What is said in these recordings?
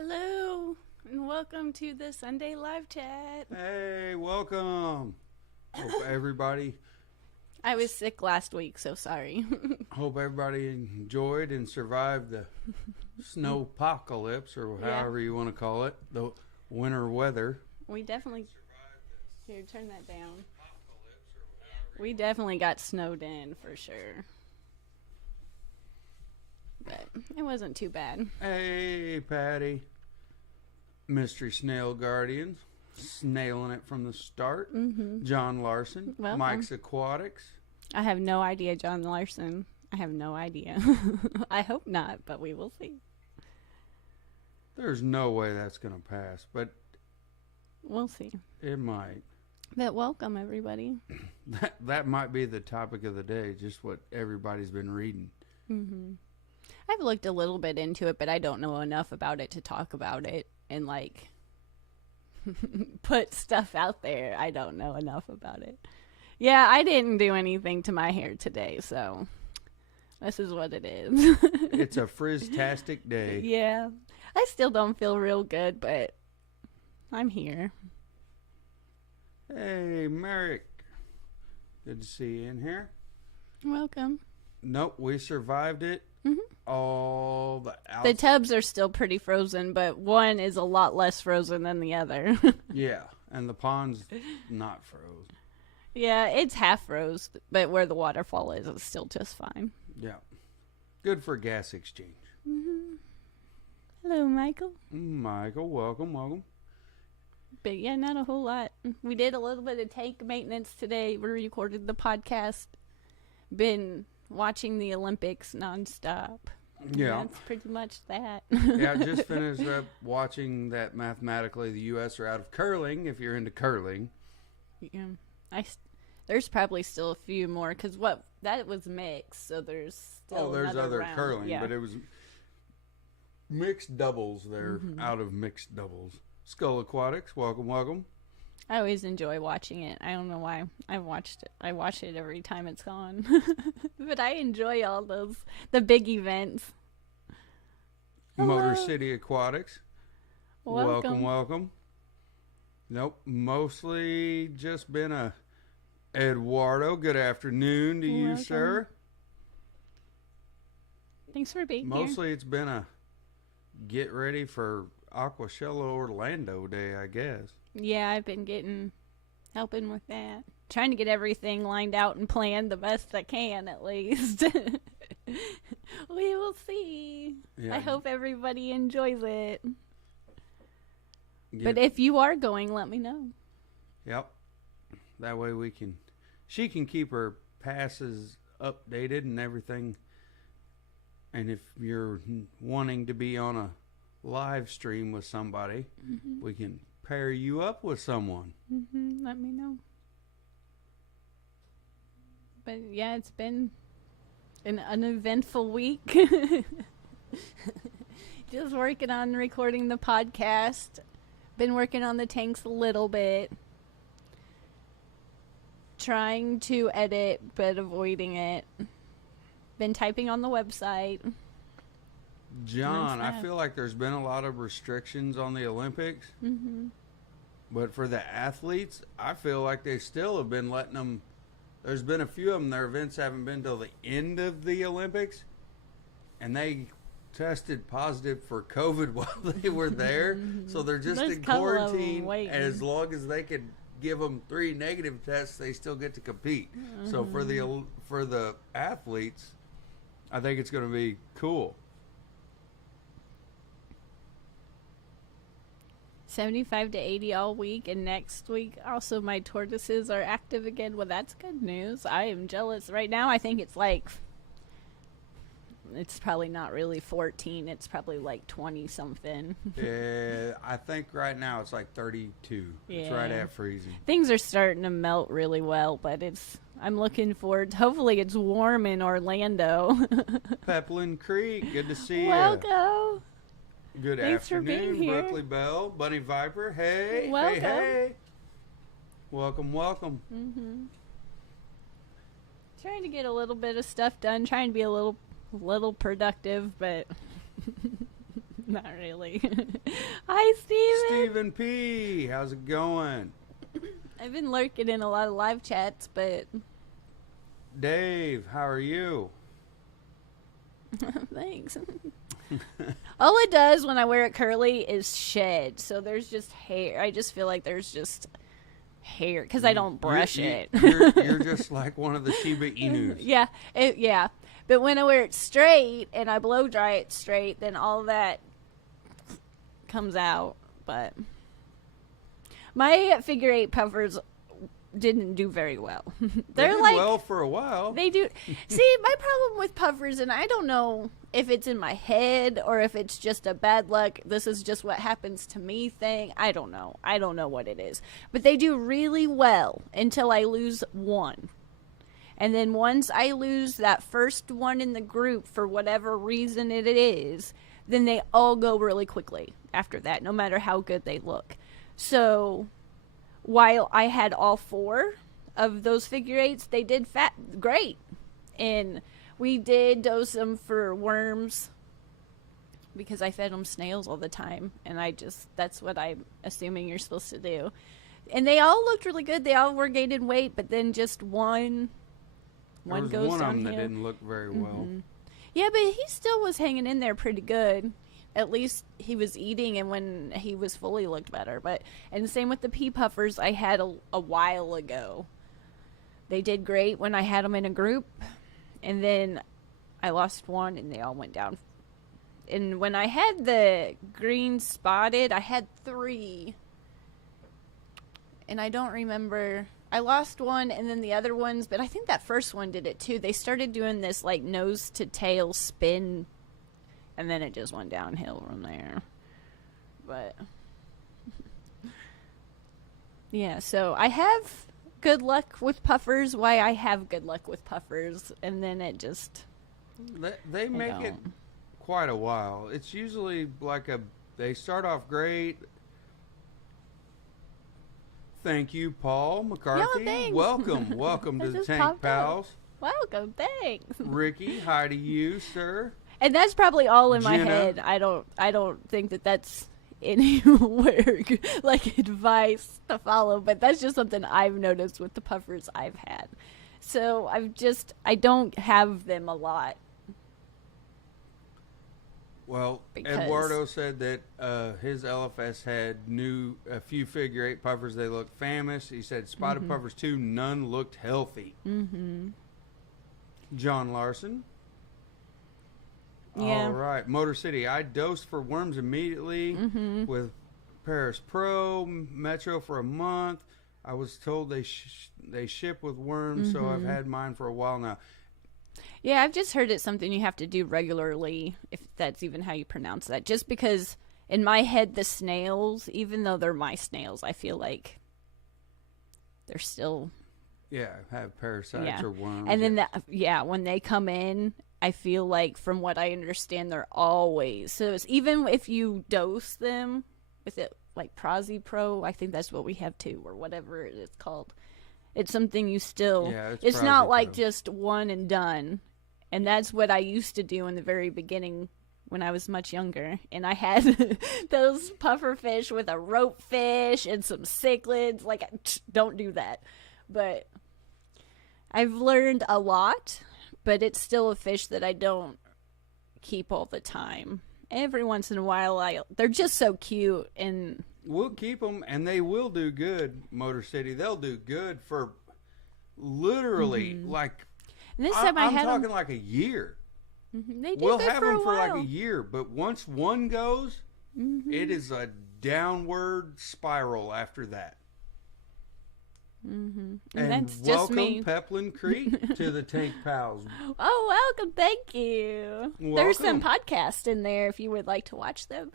Hello, and welcome to the Sunday live chat. Hey, welcome. Hope everybody I was sick last week, so sorry. hope everybody enjoyed and survived the snowpocalypse, or however you want to call it, the winter weather. We definitely... Here, turn that down. We definitely got snowed in, for sure. But it wasn't too bad. Hey, Patty. Mystery Snail Guardians. Snailing it from the start. Mm-hmm. John Larson. Welcome. Mike's Aquatics. I have no idea, John Larson. I have no idea. I hope not, but we will see. There's no way that's going to pass, but We'll see. it might. But welcome, everybody. That might be the topic of the day, just what everybody's been reading. Mm-hmm. I've looked a little bit into it, but I don't know enough about it to talk about it and, like, put stuff out there. I don't know enough about it. Yeah, I didn't do anything to my hair today, so this is what it is. It's a frizztastic day. Yeah. I still don't feel real good, but I'm here. Hey, Merrick. Good to see you in here. Welcome. Nope, we survived it. Mm-hmm. All the The tubs are still pretty frozen, but one is a lot less frozen than the other. Yeah, and the pond's not froze. Yeah, it's half froze, but where the waterfall is, it's still just fine. Yeah. Good for gas exchange. Mm-hmm. Hello, Michael. Michael, welcome. But yeah, not a whole lot. We did a little bit of tank maintenance today. We recorded the podcast. Been watching the Olympics nonstop. Yeah. That's pretty much that. Yeah, I just finished up watching that mathematically the U.S. are out of curling, if you're into curling. Yeah. There's probably still a few more, because that was mixed, so there's still there's another other round. curling, Yeah. but it was mixed doubles there, out of mixed doubles. Skull Aquatics, welcome. I always enjoy watching it. I don't know why. I watch it every time it's on. But I enjoy all the big events. Motor Hello. City Aquatics, Welcome. welcome. Nope, mostly just been a Eduardo. Good afternoon to you, Welcome. sir. Thanks for being here. Mostly it's been a get ready for Aquashello Orlando Day, I guess. Yeah, I've been helping with that. Trying to get everything lined out and planned the best I can, at least. We will see. Yeah. I hope everybody enjoys it. Get- But if you are going, let me know. Yep. That way she can keep her passes updated and everything. And if you're wanting to be on a live stream with somebody, we can pair you up with someone. Let me know. But yeah, it's been an uneventful week. Just working on recording the podcast. Been working on the tanks a little bit. Trying to edit, but avoiding it. Been typing on the website. John, Nice I feel like there's been a lot of restrictions on the Olympics. But for the athletes, I feel like they still have been letting them. There's been a few of them, their events haven't been till the end of the Olympics. And they tested positive for COVID while they were there. So they're just There's in a couple of 'em quarantine. waiting. And as long as they could give them 3 negative tests, they still get to compete. So for the athletes, I think it's going to be cool. 75 to 80 all week, and next week also my tortoises are active again. Well, that's good news. I am jealous. Right now I think it's probably not really 14. It's probably like 20 something. Yeah, I think right now it's like 32. It's right Yeah. at freezing. Things are starting to melt really well, but I'm looking forward. Hopefully it's warm in Orlando. Peplin Creek, good to see you. Welcome. Good Thanks for afternoon, being here. Brooklyn Bell, Bunny Viper. Hey, Welcome. hey. Welcome. Trying to get a little bit of stuff done. Trying to be a little productive, but Not really. Hi, Steven. Stephen P. How's it going? I've been lurking in a lot of live chats, but... Dave, how are you? Thanks. All it does when I wear it curly is shed. So there's just hair. I just feel like there's just hair because I don't brush it. You're just like one of the Shiba Inus. Yeah. Yeah. But when I wear it straight and I blow dry it straight, then all that comes out. But my figure 8 puffers didn't do very well. They did well for a while. They do. See, my problem with puffers, and I don't know if it's in my head or if it's just a bad luck, this is just what happens to me thing. I don't know. I don't know what it is. But they do really well until I lose one. And then once I lose that first one in the group for whatever reason it is, then they all go really quickly after that, no matter how good they look. So while I had all 4 of those figure 8s, they did great. And we did dose them for worms because I fed them snails all the time. And that's what I'm assuming you're supposed to do. And they all looked really good. They all were gaining weight, but then just one goes downhill. One of them that didn't look very well. Yeah, but he still was hanging in there pretty good. At least he was eating, and when he was fully looked better. And the same with the pea puffers I had a while ago. They did great when I had them in a group, and then I lost one, and they all went down. And when I had the green spotted, I had 3. And I don't remember. I lost one, and then the other ones, but I think that first one did it too. They started doing this like nose to tail spin, and then it just went downhill from there. But yeah, so I have good luck with puffers. Why I have good luck with puffers, and then it just they make it quite a while. It's usually like they start off great. Thank you, Paul McCarthy. Yo, welcome to the Tank Pals. Welcome, thanks. Ricky, hi to you, sir. And that's probably all in my Jenna. head. I don't think that that's anywhere like advice to follow, but that's just something I've noticed with the puffers I've had. So I don't have them a lot. Well, Eduardo said that his LFS had a few figure 8 puffers. They looked famished. He said spotted puffers too. None looked healthy. John Larson. Yeah. All right. Motor City. I dosed for worms immediately with Paris Pro Metro for a month. I was told they ship with worms, so I've had mine for a while now. Yeah, I've just heard it's something you have to do regularly, if that's even how you pronounce that. Just because in my head, the snails, even though they're my snails, I feel like they're still... Yeah, have parasites or worms. And then, when they come in, I feel like, from what I understand, they're always... So it's, even if you dose them with it, like Prozi Pro, I think that's what we have too, or whatever it is called. It's something you still... Yeah, it's not like just one and done. And that's what I used to do in the very beginning when I was much younger. And I had those puffer fish with a rope fish and some cichlids. Like, don't do that. But I've learned a lot, but it's still a fish that I don't keep all the time. Every once in a while, they're just so cute. And we'll keep them, and they will do good, Motor City. They'll do good for literally, like... And this time I'm talking like a year. They do we'll good have for them a for while. like a year, but once one goes, it is a downward spiral after that. And that's just me. Welcome, Peplin Creek, to the Tank Pals. Oh, welcome. Thank you. Welcome. There's some podcasts in there if you would like to watch them.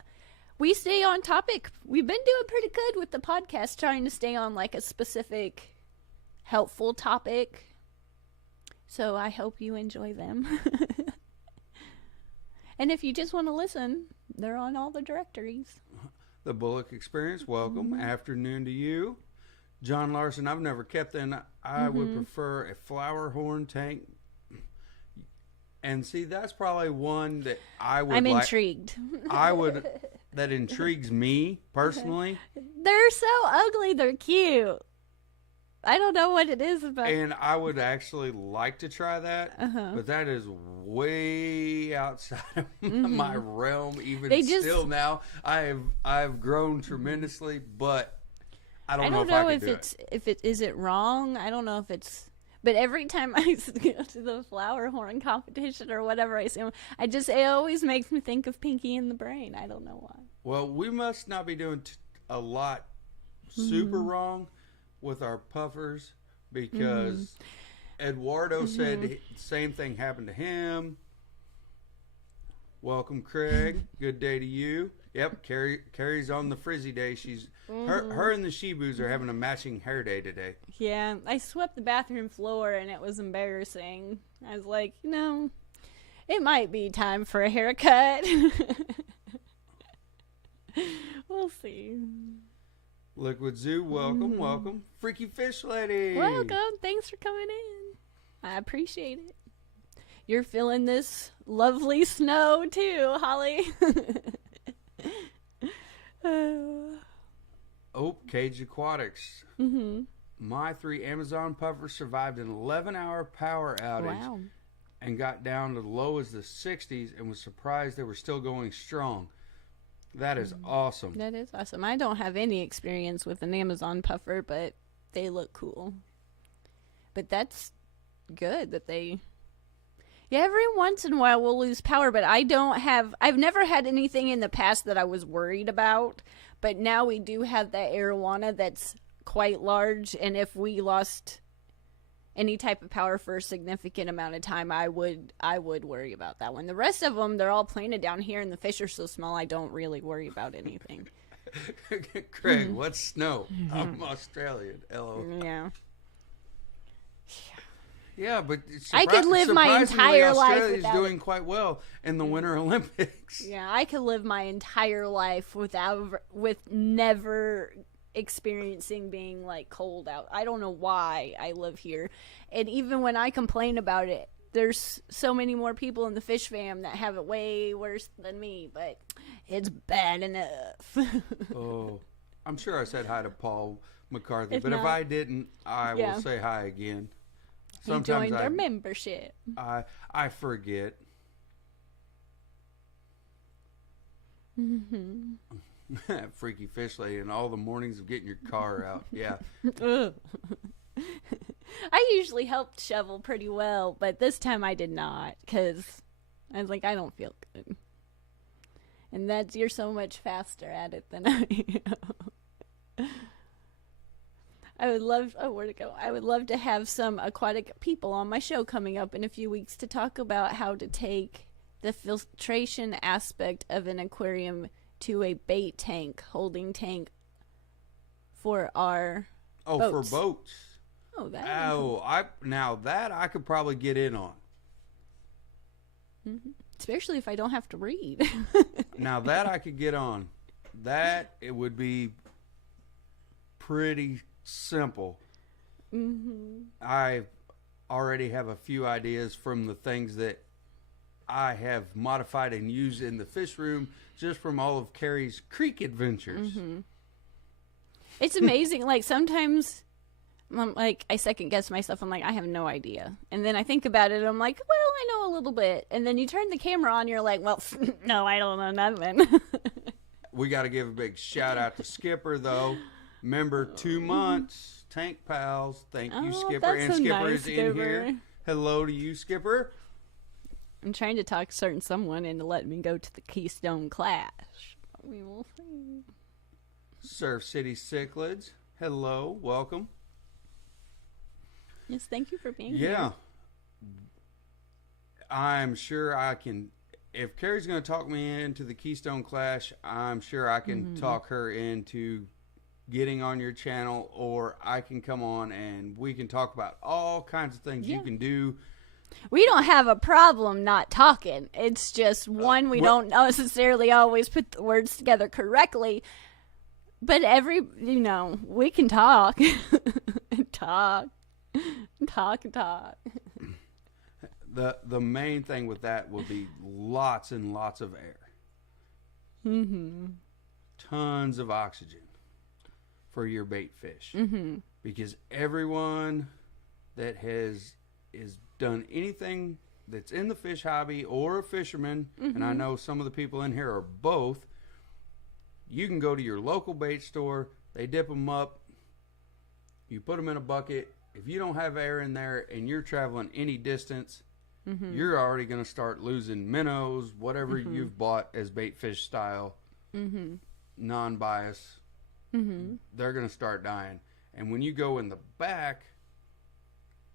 We stay on topic. We've been doing pretty good with the podcast, trying to stay on like a specific helpful topic. So I hope you enjoy them. And if you just want to listen, they're on all the directories. The Bullock Experience, welcome. Afternoon to you. John Larson, I've never kept them. I would prefer a flower horn tank. And see, that's probably one that I'm intrigued. That intrigues me personally. They're so ugly. They're cute. I don't know what it is about. And I would actually like to try that, but that is way outside of my realm. Still now, I've grown tremendously, but I don't know if I can do it. Is it wrong? I don't know if it's. But every time I go to the flower horn competition or whatever I see them, it always makes me think of Pinky and the Brain. I don't know why. Well, we must not be doing a lot super wrong with our puffers, because Eduardo said the same thing happened to him. Welcome, Craig. Good day to you. Yep, Kerri's on the frizzy day. She's her and the Shibus are having a matching hair day today. Yeah, I swept the bathroom floor and it was embarrassing. I was like, it might be time for a haircut. We'll see. Liquid Zoo, welcome, welcome. Freaky Fish Lady. Welcome. Thanks for coming in. I appreciate it. You're feeling this lovely snow too, Holly. Oh, Cage Aquatics. My 3 Amazon puffers survived an 11-hour power outage and got down to the low as the 60s and was surprised they were still going strong. That is awesome. That is awesome. I don't have any experience with an Amazon puffer, but they look cool. But that's good that they... Yeah, every once in a while we'll lose power, but I've never had anything in the past that I was worried about, but now we do have that arowana that's quite large, and if we lost any type of power for a significant amount of time, I would worry about that one. The rest of them, they're all planted down here, and the fish are so small, I don't really worry about anything. Craig, what's snow? I'm Australian. Hello. Yeah. Yeah, but I could live my entire life Australia's doing quite well in the Winter Olympics. Yeah, I could live my entire life with never experiencing being like cold out. I don't know why I live here. And even when I complain about it, there's so many more people in the fish fam that have it way worse than me, but it's bad enough. Oh, I'm sure I said hi to Paul McCarthy, but if I didn't, I will say hi again. Sometimes he joined our membership. I forget. Freaky Fish Lady and all the mornings of getting your car out. Yeah. I usually helped shovel pretty well, but this time I did not, because I was like, I don't feel good. And you're so much faster at it than I am. I would love, where'd it go? I would love to have some aquatic people on my show coming up in a few weeks to talk about how to take the filtration aspect of an aquarium to a bait tank, holding tank for our boats. For boats. Oh, that. Now that I could probably get in on. Especially if I don't have to read. Now that I could get on. That, it would be pretty simple. I already have a few ideas from the things that I have modified and used in the fish room just from all of Kerri's creek adventures. It's amazing. Like sometimes I second guess myself. I'm like, I have no idea. And then I think about it. And I'm like, well, I know a little bit. And then you turn the camera on. You're like, well, no, I don't know nothing. We got to give a big shout out to Skipper, though. Remember, 2 months, Tank Pals. Thank you, Skipper. And Skipper is in here. Hello to you, Skipper. I'm trying to talk certain someone into letting me go to the Keystone Clash. We will see. Surf City Cichlids. Hello. Welcome. Yes, thank you for being here. Yeah. I'm sure I can... If Kerri's going to talk me into the Keystone Clash, I'm sure I can talk her into getting on your channel, or I can come on and we can talk about all kinds of things you can do. We don't have a problem not talking. It's just we don't necessarily always put the words together correctly. But we can talk. talk. The main thing with that will be lots and lots of air. Mm-hmm. Tons of oxygen for your bait fish. Mm-hmm. Because everyone that is done anything that's in the fish hobby or a fisherman, and I know some of the people in here are both, you can go to your local bait store, they dip them up, you put them in a bucket. If you don't have air in there and you're traveling any distance, you're already going to start losing minnows, whatever you've bought as bait fish style, non-bias. They're going to start dying. And when you go in the back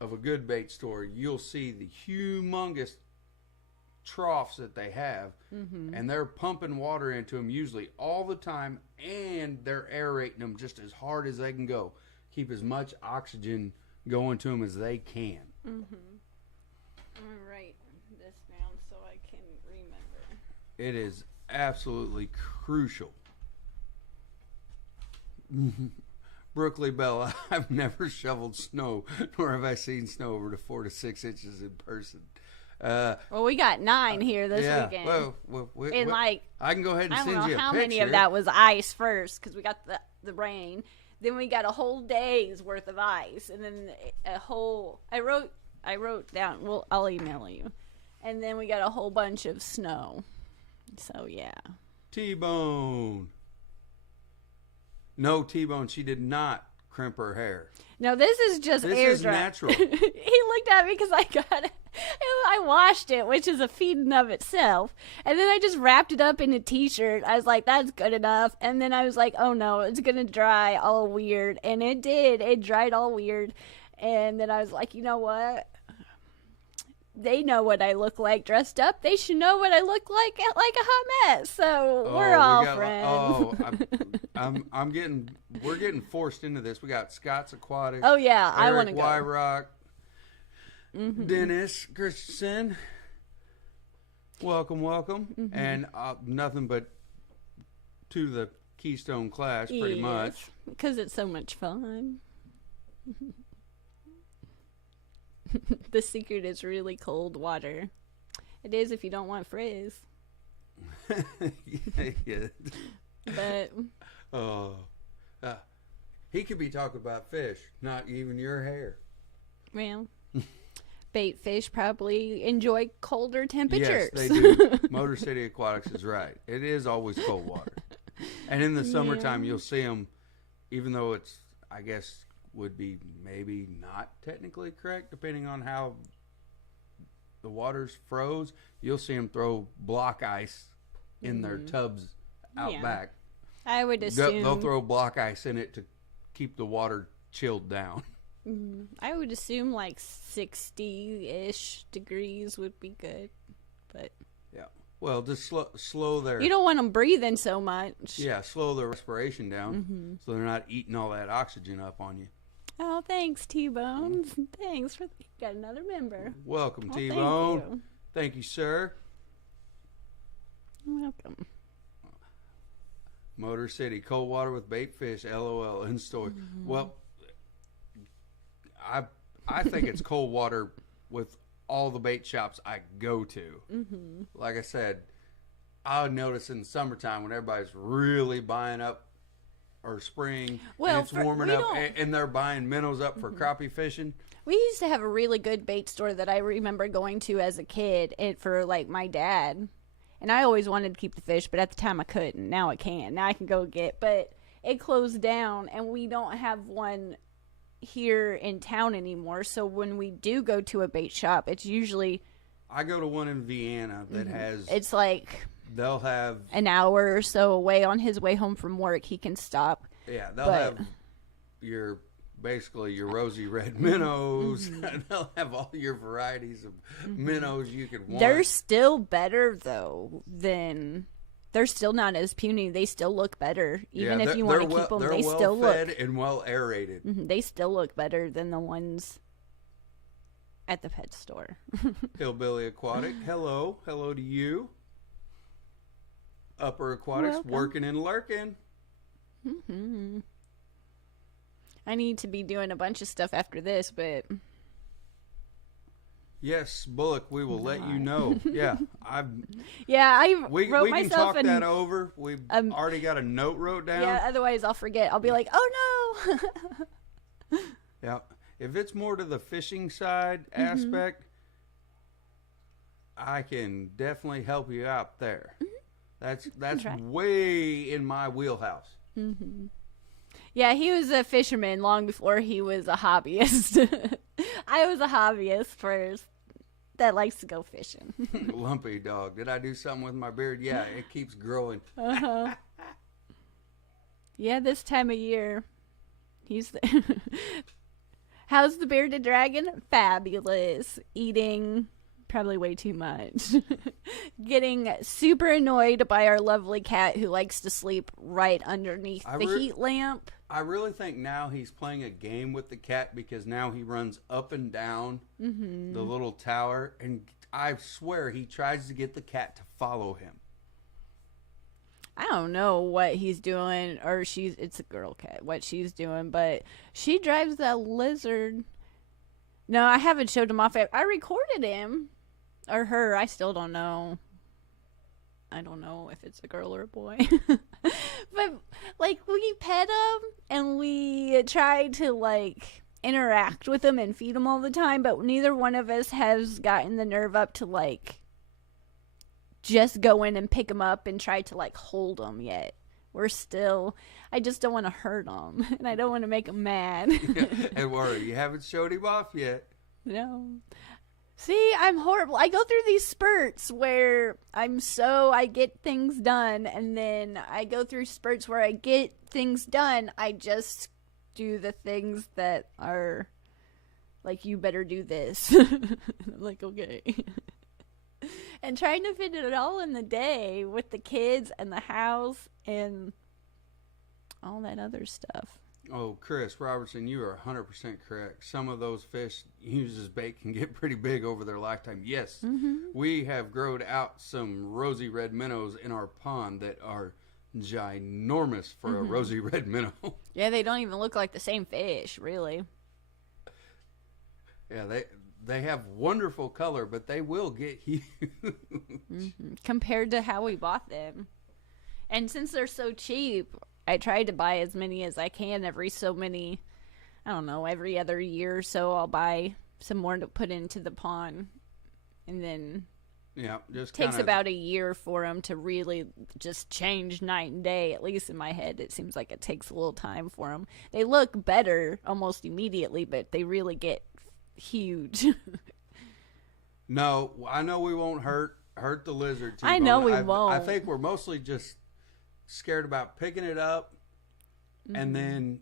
of a good bait store, you'll see the humongous troughs that they have, and they're pumping water into them usually all the time, and they're aerating them just as hard as they can go. Keep as much oxygen going to them as they can. I'm gonna write this down so I can remember. It is absolutely crucial. Brookley Bella, I've never shoveled snow, nor have I seen snow over to 4 to 6 inches in person. Well, we got 9 here this weekend. Well, and like, I can go ahead and I send don't you know a how picture. many of that was ice first, because we got the rain. Then we got a whole day's worth of ice, and then a whole. I wrote down. Well, I'll email you. And then we got a whole bunch of snow. So yeah. T-Bone. No, T-Bone. She did not crimp her hair. No, this is just This air is dry. natural. He looked at me because I got it. I washed it, which is a feat in of itself. And then I just wrapped it up in a t-shirt. I was like, that's good enough. And then I was like, oh no, it's going to dry all weird. And it did. It dried all weird. And then I was like, you know what? They know what I look like dressed up. They should know what I look like a hot mess. So we're all friends. We're getting forced into this. We got Scott's Aquatics. Oh yeah, I Eric want to go. Wyrock, Dennis Christensen. Welcome. And nothing but to the Keystone class, pretty much. Because it's so much fun. The secret is really cold water. It is if you don't want frizz. Yeah. But he could be talking about fish, not even your hair. well, bait fish probably enjoy colder temperatures. Yes, they do. Motor City Aquatics is right. It is always cold water. And in the summertime, you'll see them, even though it's, I guess, would be maybe not technically correct, depending on how the water's froze. You'll see them throw block ice in their tubs out back. I would assume They'll throw block ice in it to keep the water chilled down. I would assume like 60-ish degrees would be good, but Yeah. Well, just slow their... you don't want them breathing so much. Yeah, slow their respiration down so they're not eating all that oxygen up on you. Oh, thanks, T-Bones. Thanks for got another member. Welcome, Oh, T-Bone. Thank you, sir. You're welcome. Motor City, cold water with bait fish, LOL, in store. Well, I think it's cold water with all the bait shops I go to. Like I said, I would notice in the summertime when everybody's really buying up, or spring, and it's warming up, and they're buying minnows up for crappie fishing. We used to have a really good bait store that I remember going to as a kid, and for like my dad. And I always wanted to keep the fish, but at the time I couldn't. Now I can. Now I can go get. But it closed down, and we don't have one here in town anymore. So when we do go to a bait shop, it's usually... I go to one in Vienna that has... It's like... They'll have... an hour or so away. On his way home from work, he can stop. Yeah, they'll have basically your rosy red minnows. They'll have all your varieties of minnows you could want. They're still better, though, than... They're still not as puny. They still look better. Even if you want to keep them, they still look... They're well fed and well aerated. They still look better than the ones at the pet store. Hillbilly Aquatic, hello. Hello to you. Upper Aquatics, Welcome. working and lurking. I need to be doing a bunch of stuff after this, but Yes, Bullock, we will let you know. Yeah, we wrote myself can talk and, that over. We've already got a note wrote down. Yeah, otherwise I'll forget. I'll be like, oh no. Yeah, if it's more to the fishing side aspect, I can definitely help you out there. That's way in my wheelhouse. Yeah, he was a fisherman long before he was a hobbyist. I was a hobbyist first that likes to go fishing. Lumpy dog. Did I do something with my beard? Yeah, it keeps growing. Yeah, this time of year, he's how's the bearded dragon? Fabulous. Eating probably way too much. Getting super annoyed by our lovely cat who likes to sleep right underneath the heat lamp. I really think now he's playing a game with the cat because now he runs up and down the little tower, and I swear he tries to get the cat to follow him. I don't know what he's doing, or it's a girl cat, what she's doing, but she drives that lizard. No, I haven't showed him off. I recorded him. Or her, I still don't know. I don't know if it's a girl or a boy. But, like, we pet him, and we try to, like, interact with him and feed him all the time, but neither one of us has gotten the nerve up to, like, just go in and pick him up and try to, like, hold him yet. I just don't want to hurt him, and I don't want to make him mad. And worry, you haven't showed him off yet. No. See, I'm horrible. I go through these spurts where I get things done, and then I go through spurts where I get things done. I just do the things that are like, you better do this. I'm like, okay. And trying to fit it all in the day with the kids and the house and all that other stuff. Oh, Chris Robertson, you are 100% correct. Some of those fish used as bait can get pretty big over their lifetime. Yes, we have growed out some rosy red minnows in our pond that are ginormous for a rosy red minnow. Yeah, they don't even look like the same fish, really. Yeah, they have wonderful color, but they will get huge. Compared to how we bought them. And since they're so cheap, I try to buy as many as I can every other year or so. I'll buy some more to put into the pond. And then just takes about a year for them to really just change night and day. At least in my head, it seems like it takes a little time for them. They look better almost immediately, but they really get huge. No, I know we won't hurt the lizard T-Bone. I know we won't. I think we're mostly just scared about picking it up, and then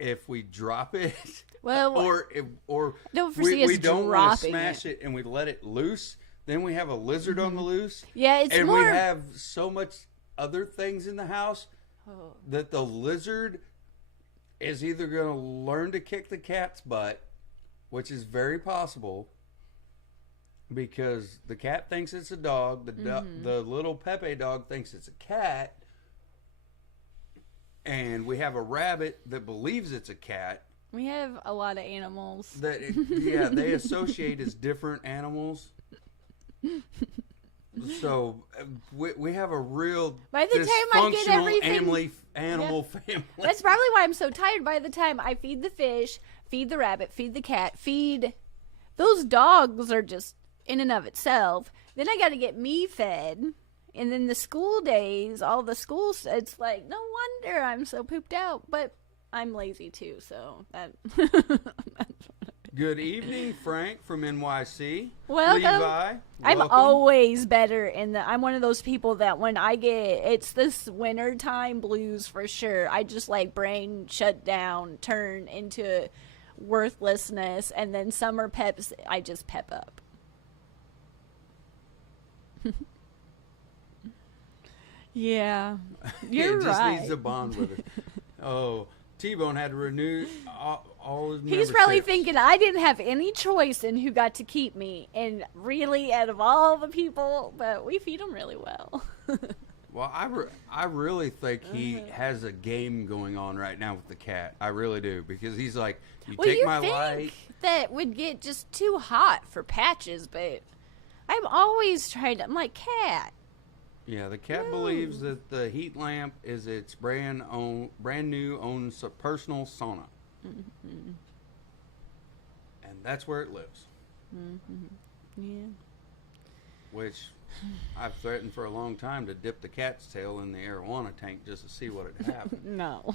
if we drop it, or we don't want to smash it and we let it loose, then we have a lizard on the loose. Yeah, we have so much other things in the house that the lizard is either going to learn to kick the cat's butt, which is very possible, because the cat thinks it's a dog, the little Pepe dog thinks it's a cat, and we have a rabbit that believes it's a cat. We have a lot of animals. They associate as different animals. So we have a real by the time I get everything animal family. That's probably why I'm so tired. By the time I feed the fish, feed the rabbit, feed the cat, feed those dogs are just in and of itself. Then I got to get me fed, and then the school days, all the schools. It's like no wonder I'm so pooped out. But I'm lazy too, so that. Good evening, Frank from NYC. Welcome. Levi, I'm always better I'm one of those people that when it's this wintertime blues for sure. I just like brain shut down, turn into worthlessness, and then summer peps, I just pep up. Yeah, you're it just right. needs a bond with it. Oh, T-Bone had to renew all his memberships. He's probably thinking I didn't have any choice in who got to keep me, and really, out of all the people, but we feed them really well. Well, I really think he has a game going on right now with the cat. I really do, because he's like, take my light. That would get just too hot for Patches, but I've always tried. I'm like, cat. Yeah, the cat believes that the heat lamp is its brand new own personal sauna, and that's where it lives. Yeah. Which I've threatened for a long time to dip the cat's tail in the arowana tank just to see what had happened. No.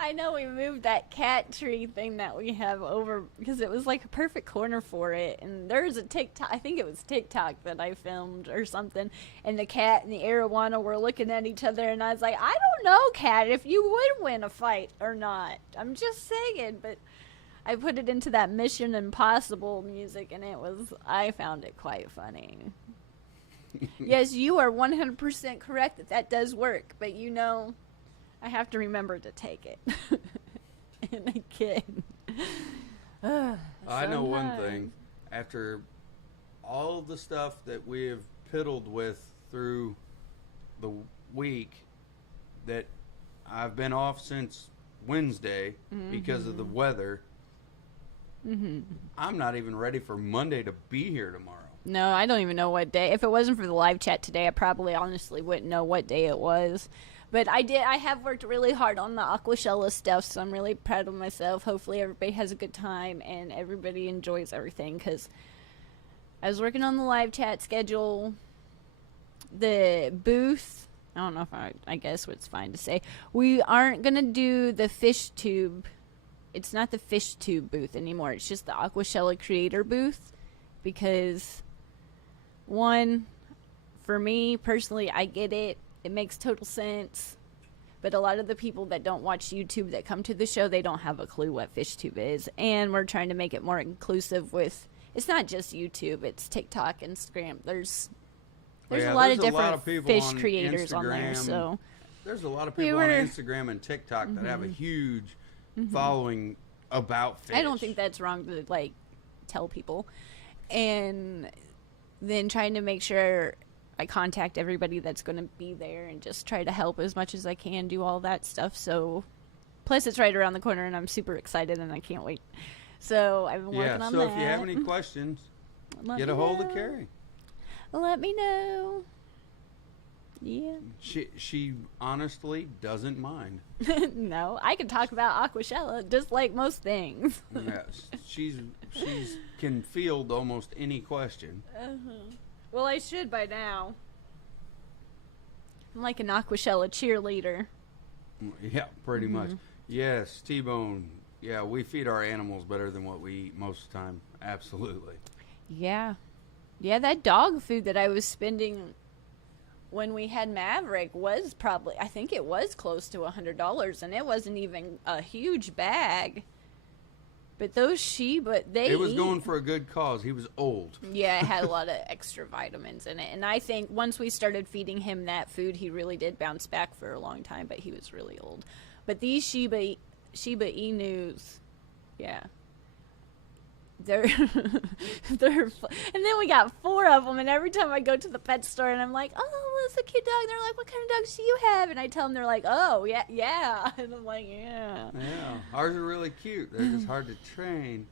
I know we moved that cat tree thing that we have over because it was like a perfect corner for it. And there's a TikTok, I think it was TikTok that I filmed or something. And the cat and the arowana were looking at each other. And I was like, I don't know, cat, if you would win a fight or not. I'm just saying. But I put it into that Mission Impossible music, and I found it quite funny. Yes, you are 100% correct that does work, but I have to remember to take it. And again. I know one thing. After all the stuff that we have piddled with through the week, that I've been off since Wednesday because of the weather, I'm not even ready for Monday to be here tomorrow. No, I don't even know what day. If it wasn't for the live chat today, I probably honestly wouldn't know what day it was. But I have worked really hard on the Aquashella stuff, so I'm really proud of myself. Hopefully everybody has a good time and everybody enjoys everything, because I was working on the live chat schedule, the booth. I don't know if I guess what's fine to say. We aren't going to do the fish tube. It's not the fish tube booth anymore. It's just the Aquashella creator booth, because one, for me personally, I get it. It makes total sense. But a lot of the people that don't watch YouTube that come to the show, they don't have a clue what FishTube is. And we're trying to make it more inclusive with, it's not just YouTube, it's TikTok, Instagram. There's a lot of different fish creators on there. So there's a lot of people on Instagram and TikTok that have a huge following about fish. I don't think that's wrong to tell people. And then trying to make sure I contact everybody that's going to be there and just try to help as much as I can, do all that stuff. So, plus it's right around the corner and I'm super excited and I can't wait. So I've been working on that. So if you have any questions, get a hold of Kerri. Let me know. Yeah. She honestly doesn't mind. No, I can talk about Aquashella just like most things. Yes, she's can field almost any question. Well, I should by now. I'm like an Aquashella cheerleader. Yeah, pretty much. Yes, T-Bone. Yeah, we feed our animals better than what we eat most of the time. Absolutely. Yeah. Yeah, that dog food that I was spending when we had Maverick was probably, I think it was close to $100, and it wasn't even a huge bag. But those Shiba, it was going for a good cause. He was old. Yeah, it had a lot of extra vitamins in it. And I think once we started feeding him that food, he really did bounce back for a long time, but he was really old. But these Shiba Inus, yeah. They're and then we got 4 of them, and every time I go to the pet store and I'm like, oh, that's a cute dog, and they're like, what kind of dogs do you have? And I tell them, they're like, oh, yeah, and I'm like, yeah, ours are really cute. They're just hard to train.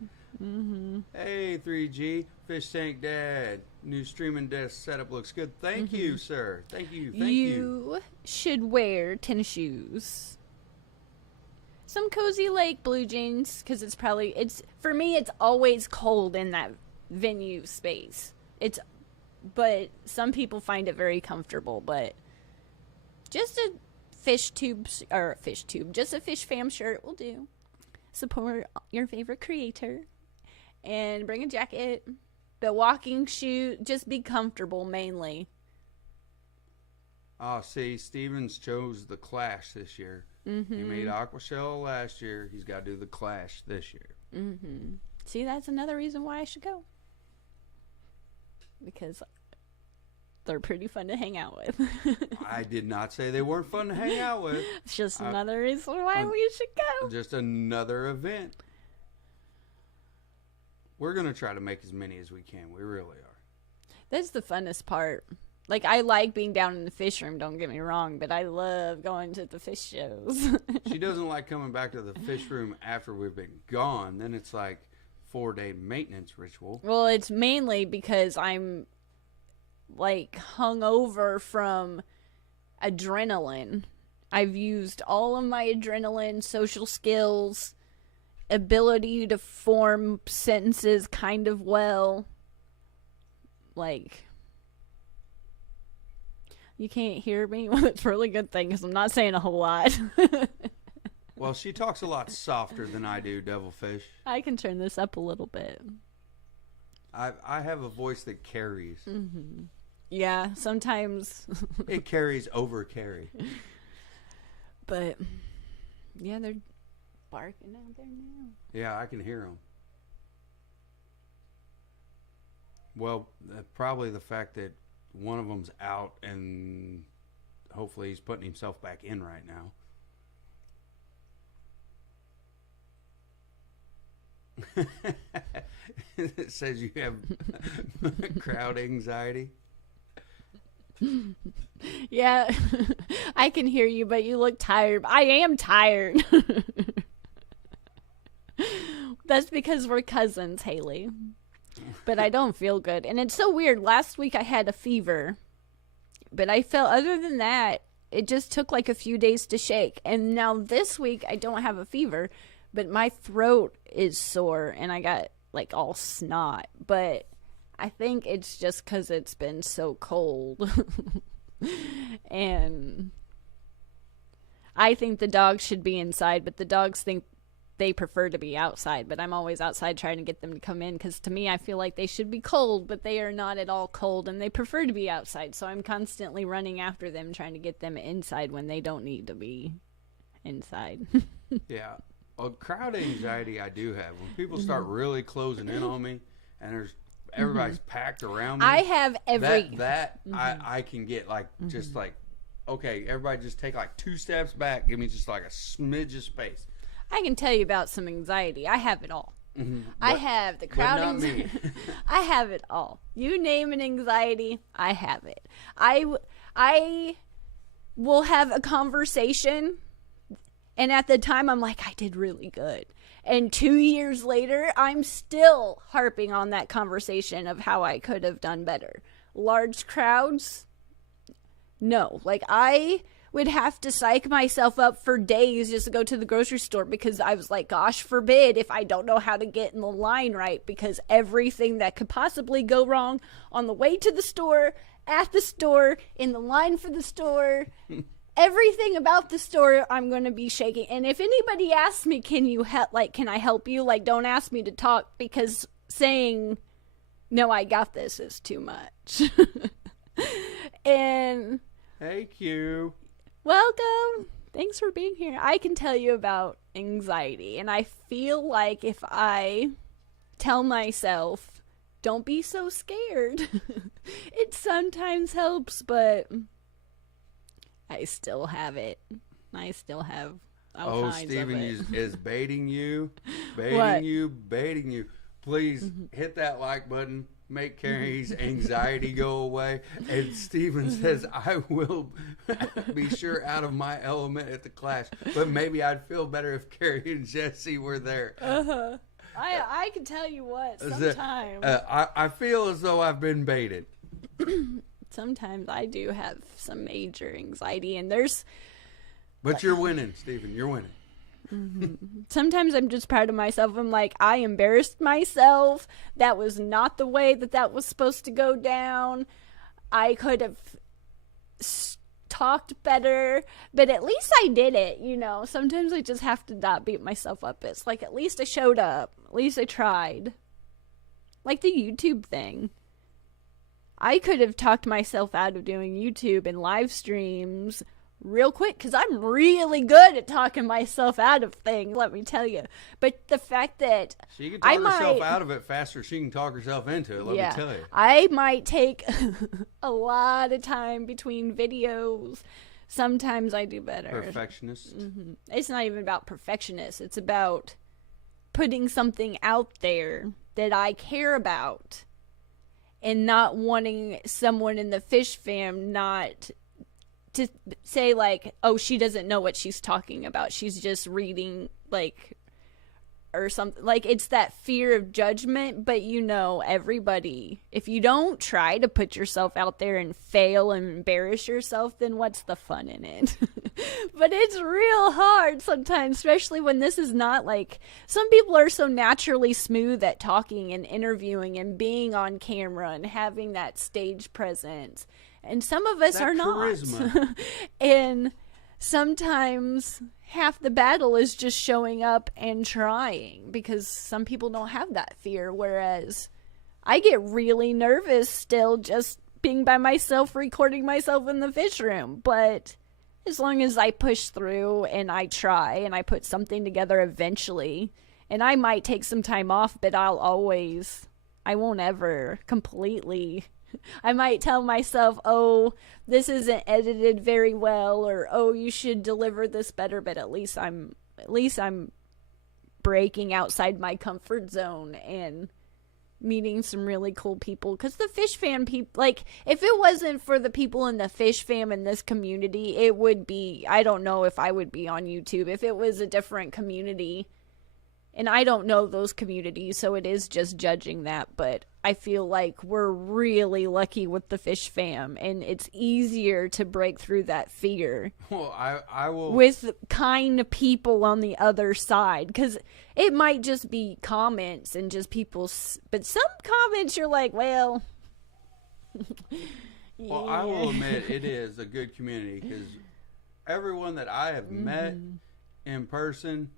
Hey, 3G Fish Tank Dad, new streaming desk setup looks good. Thank you, sir. Thank you. You should wear tennis shoes. Some Cozy Lake blue jeans, because for me, it's always cold in that venue space. But some people find it very comfortable, but just a just a Fish Fam shirt will do. Support your favorite creator and bring a jacket, but walking shoe, just be comfortable mainly. Oh, see, Stevens chose the Clash this year. He made Aquashell last year. He's got to do the Clash this year. See, that's another reason why I should go. Because they're pretty fun to hang out with. I did not say they weren't fun to hang out with. It's just another reason why we should go. Just another event. We're going to try to make as many as we can. We really are. That's the funnest part. Like, I like being down in the fish room, don't get me wrong, but I love going to the fish shows. She doesn't like coming back to the fish room after we've been gone. Then it's like 4-day maintenance ritual. Well, it's mainly because I'm, like, hungover from adrenaline. I've used all of my adrenaline, social skills, ability to form sentences kind of well. Like... You can't hear me? Well, it's a really good thing because I'm not saying a whole lot. Well, she talks a lot softer than I do, Devilfish. I can turn this up a little bit. I have a voice that carries. Mm-hmm. Yeah, sometimes. It carries over Kerri. But, yeah, they're barking out there now. Yeah, I can hear them. Well, probably the fact that one of them's out and hopefully he's putting himself back in right now. It says you have crowd anxiety. Yeah, I can hear you, but you look tired. I am tired. That's because we're cousins, Haley. But I don't feel good. And it's so weird. Last week I had a fever. But I felt, other than that, it just took like a few days to shake. And now this week I don't have a fever. But my throat is sore. And I got like all snot. But I think it's just because it's been so cold. And I think the dogs should be inside. But the dogs think they prefer to be outside, but I'm always outside trying to get them to come in, because to me I feel like they should be cold, but they are not at all cold, and they prefer to be outside, so I'm constantly running after them trying to get them inside when they don't need to be inside. Yeah. Well, crowd anxiety I do have. When people start really closing in on me and everybody's packed around me. I have I can get like just like, okay, everybody just take like 2 steps back, give me just like a smidge of space. I can tell you about some anxiety. I have it all. I have the crowd anxiety. I have it all. You name an anxiety, I have it. I will have a conversation, and at the time I'm like, I did really good. And 2 years later, I'm still harping on that conversation of how I could have done better. Large crowds, no. Like, I would have to psych myself up for days just to go to the grocery store, because I was like, gosh forbid if I don't know how to get in the line right, because everything that could possibly go wrong on the way to the store, at the store, in the line for the store, everything about the store, I'm going to be shaking. And if anybody asks me, can I help you? Like, don't ask me to talk, because saying, no, I got this is too much. And hey, Q. Welcome. Thanks for being here. I can tell you about anxiety, and I feel like if I tell myself, don't be so scared, it sometimes helps, but I still have it. I still have all kinds Steven of it. is baiting you. Baiting you. Please hit that like button. Make Kerri's anxiety go away. And Steven says, I will be sure out of my element at the class. But maybe I'd feel better if Kerri and Jesse were there. I can tell you what, sometimes. I feel as though I've been baited. Sometimes I do have some major anxiety, and there's... But you're winning, Steven. You're winning. Sometimes I'm just proud of myself. I'm like, I embarrassed myself. That was not the way that was supposed to go down. I could have talked better, but at least I did it, you know. Sometimes I just have to not beat myself up. It's like, at least I showed up. At least I tried. Like the YouTube thing. I could have talked myself out of doing YouTube and live streams real quick, because I'm really good at talking myself out of things, let me tell you. But the fact that she can talk herself out of it faster, she can talk herself into it, let me tell you. I might take a lot of time between videos. Sometimes I do better. Perfectionist. It's not even about perfectionist. It's about putting something out there that I care about. and not wanting someone in the fish fam not to say like, oh, she doesn't know what she's talking about, she's just reading like, or something. Like, it's that fear of judgment. But everybody, if you don't try to put yourself out there and fail and embarrass yourself, then what's the fun in it? But it's real hard sometimes, especially when this is not like, some people are so naturally smooth at talking and interviewing and being on camera and having that stage presence, and some of us that are charisma. not. And sometimes half the battle is just showing up and trying, because some people don't have that fear, whereas I get really nervous still just being by myself, recording myself in the fish room. But as long as I push through and I try and I put something together eventually, and I might take some time off, but I won't ever completely, I might tell myself, oh, this isn't edited very well, or oh, you should deliver this better, but at least I'm breaking outside my comfort zone and meeting some really cool people. Because the fish fam people, like, if it wasn't for the people in the fish fam in this community, it would be, I don't know if I would be on YouTube if it was a different community. And I don't know those communities, so it is just judging that. But I feel like we're really lucky with the fish fam, and it's easier to break through that fear. Well, I will, with kind people on the other side, because it might just be comments and just people, but some comments you're like, well, well, I will admit it is a good community, because everyone that I have met in person,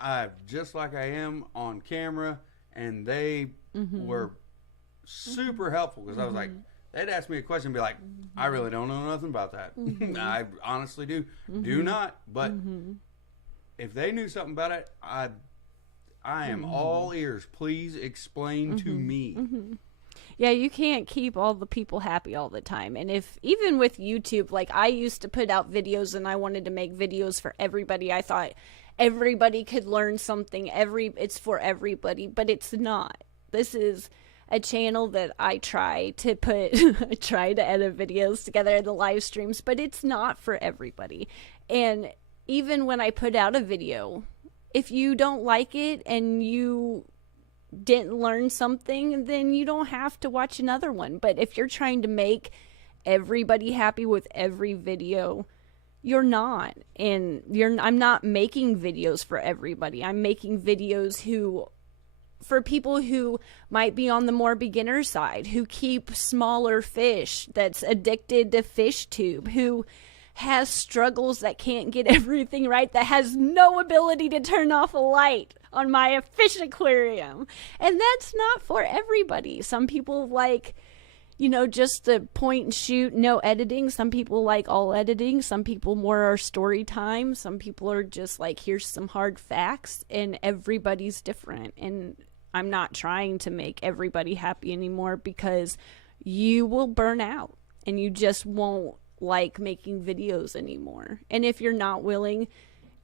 I'm just like I am on camera, and they were super helpful, because I was like, they'd ask me a question and be like, I really don't know nothing about that. I honestly do not, but if they knew something about it, I am all ears. Please explain to me. Yeah, you can't keep all the people happy all the time. And even with YouTube, like, I used to put out videos and I wanted to make videos for everybody. I thought everybody could learn something. It's for everybody, but it's not. This is a channel that I try to edit videos together, the live streams, but it's not for everybody. And even when I put out a video, if you don't like it and you didn't learn something, then you don't have to watch another one. But if you're trying to make everybody happy with every video, you're not. And I'm not making videos for everybody. I'm making videos for people who might be on the more beginner side, who keep smaller fish, that's addicted to fish tube, who has struggles that can't get everything right, that has no ability to turn off a light on my fish aquarium. And that's not for everybody. Some people like, just the point and shoot, no editing. Some people like all editing. Some people more are story time. Some people are just like, here's some hard facts, and everybody's different. And I'm not trying to make everybody happy anymore, because you will burn out and you just won't like making videos anymore. And if you're not willing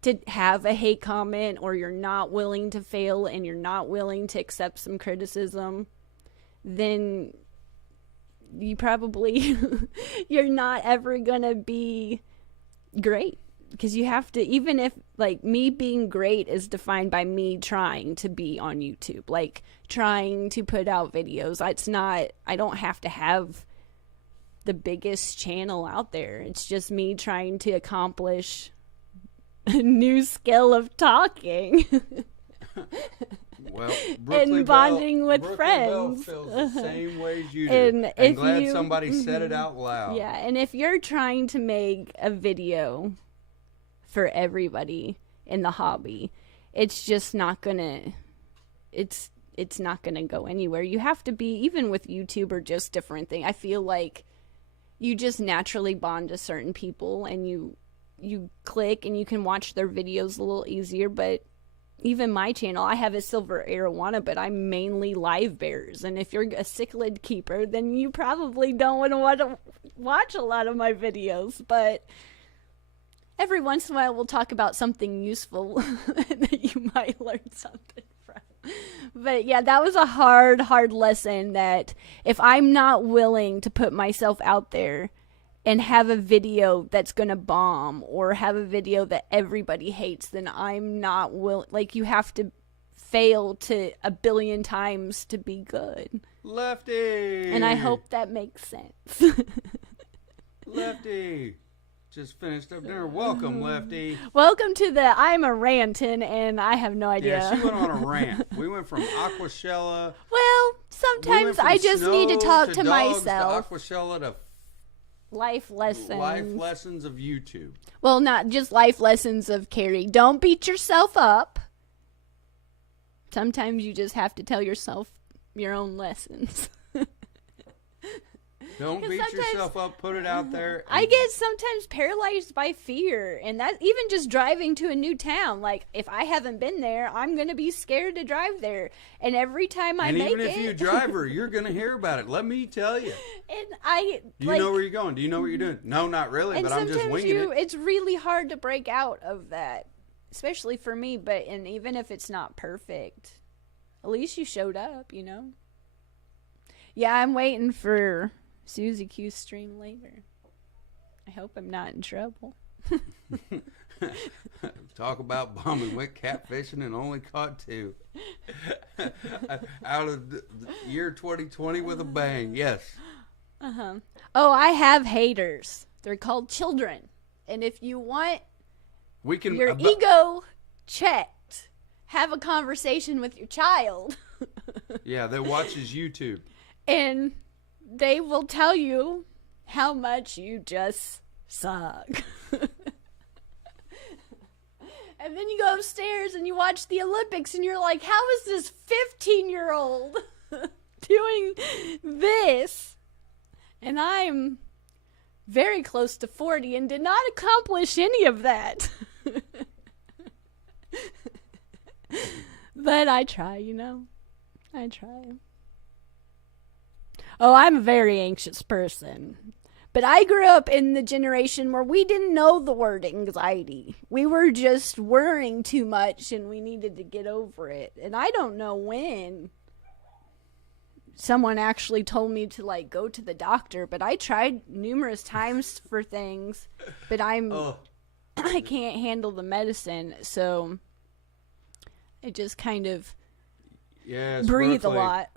to have a hate comment, or you're not willing to fail, and you're not willing to accept some criticism, then you probably you're not ever gonna be great. Because you have to, even if, like, me being great is defined by me trying to be on YouTube, like trying to put out videos. I don't have to have the biggest channel out there. It's just me trying to accomplish a new skill of talking. Well, and bonding with friends. Feels the same way as you do. And glad somebody said it out loud. Yeah, and if you're trying to make a video for everybody in the hobby, it's just not gonna, it's not gonna go anywhere. You have to be, even with YouTube or just different thing, I feel like you just naturally bond to certain people, and you click and you can watch their videos a little easier. But even my channel, I have a silver arowana, but I'm mainly live bears. And if you're a cichlid keeper, then you probably don't want to watch a lot of my videos. But every once in a while, we'll talk about something useful that you might learn something from. But yeah, that was a hard lesson that if I'm not willing to put myself out there and have a video that's going to bomb or have a video that everybody hates, then I'm not willing. Like, you have to fail to 1 billion times to be good. Lefty! And I hope that makes sense. Lefty! Just finished up dinner. Welcome, Lefty. Welcome to the I'm a rantin' and I have no idea. Yeah, she went on a rant. We went from Aquashella. Well, sometimes I just need to talk to myself. To Aquashella to life lessons. Life lessons of YouTube. Well, not just life lessons of Kerri. Don't beat yourself up. Sometimes you just have to tell yourself your own lessons. Don't beat yourself up. Put it out there. I get sometimes paralyzed by fear. And that even just driving to a new town. Like, if I haven't been there, I'm going to be scared to drive there. And every time I make it. And even if you drive her, you're going to hear about it. Let me tell you. And Do you know where you're going? Do you know what you're doing? No, not really, but I'm just winging it. It's really hard to break out of that. Especially for me. And even if it's not perfect, at least you showed up, you know? Yeah, I'm waiting for Susie Q's stream later. I hope I'm not in trouble. Talk about bombing, went catfishing and only caught 2. Out of the year 2020 with a bang. Yes. Oh, I have haters. They're called children. And if you want your ego checked, have a conversation with your child. Yeah, that watches YouTube. And they will tell you how much you just suck. And then you go upstairs and you watch the Olympics and you're like, how is this 15-year-old doing this? And I'm very close to 40 and did not accomplish any of that. But I try, you know. I try. Oh, I'm a very anxious person. But I grew up in the generation where we didn't know the word anxiety. We were just worrying too much and we needed to get over it. And I don't know when someone actually told me to, like, go to the doctor. But I tried numerous times for things. But I can't handle the medicine. So I just kind of breathe a lot.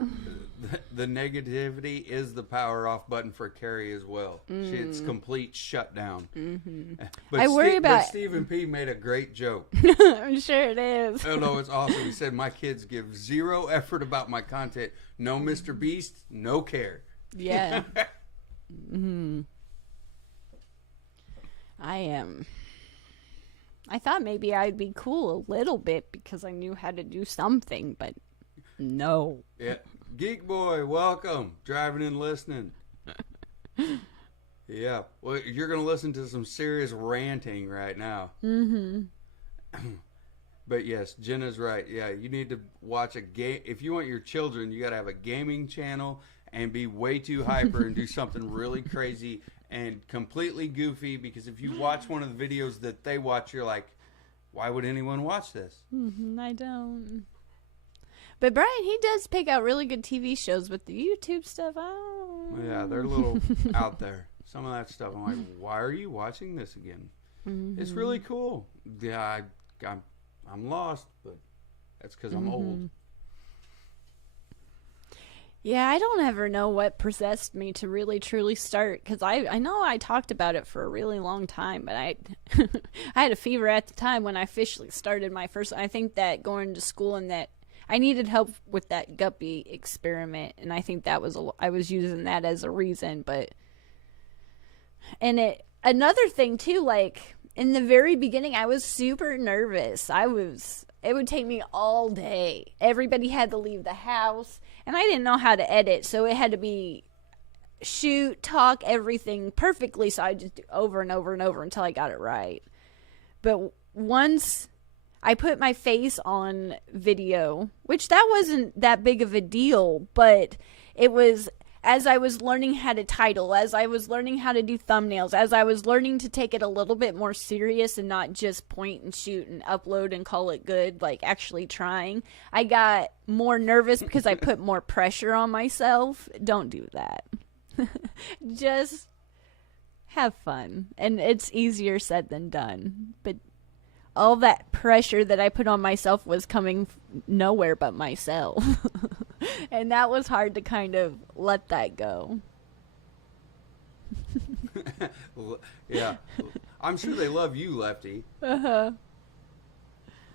The negativity is the power off button for Kerri as well. It's complete shutdown. Mm-hmm. But Stephen P. made a great joke. I'm sure it is. Oh no, it's awesome. He said, my kids give 0 effort about my content. No Mr. Beast, no care. Yeah. I thought maybe I'd be cool a little bit because I knew how to do something, but no. Yeah. Geek Boy, welcome. Driving and listening. Yeah. Well, you're going to listen to some serious ranting right now. Mm-hmm. But yes, Jenna's right. Yeah, you need to watch a game. If you want your children, you got to have a gaming channel and be way too hyper and do something really crazy and completely goofy, because if you watch one of the videos that they watch, you're like, why would anyone watch this? I don't. But Brian, he does pick out really good TV shows, but the YouTube stuff, yeah, they're a little out there. Some of that stuff, I'm like, why are you watching this again? It's really cool. Yeah, I'm lost, but that's because I'm old. Yeah, I don't ever know what possessed me to really truly start, because I know I talked about it for a really long time, but I had a fever at the time when I officially started my first. I think that going to school and that I needed help with that guppy experiment, and I think that was I was using that as a reason. But another thing too, like in the very beginning, I was super nervous. It would take me all day. Everybody had to leave the house, and I didn't know how to edit, so it had to be shoot, talk, everything perfectly. So I just do over and over and over until I got it right. But once I put my face on video, which that wasn't that big of a deal, but it was as I was learning how to title, as I was learning how to do thumbnails, as I was learning to take it a little bit more serious and not just point and shoot and upload and call it good, like actually trying, I got more nervous because I put more pressure on myself. Don't do that. Just have fun. And it's easier said than done. But all that pressure that I put on myself was coming nowhere but myself. And that was hard to kind of let that go. Yeah. I'm sure they love you, Lefty. Uh-huh.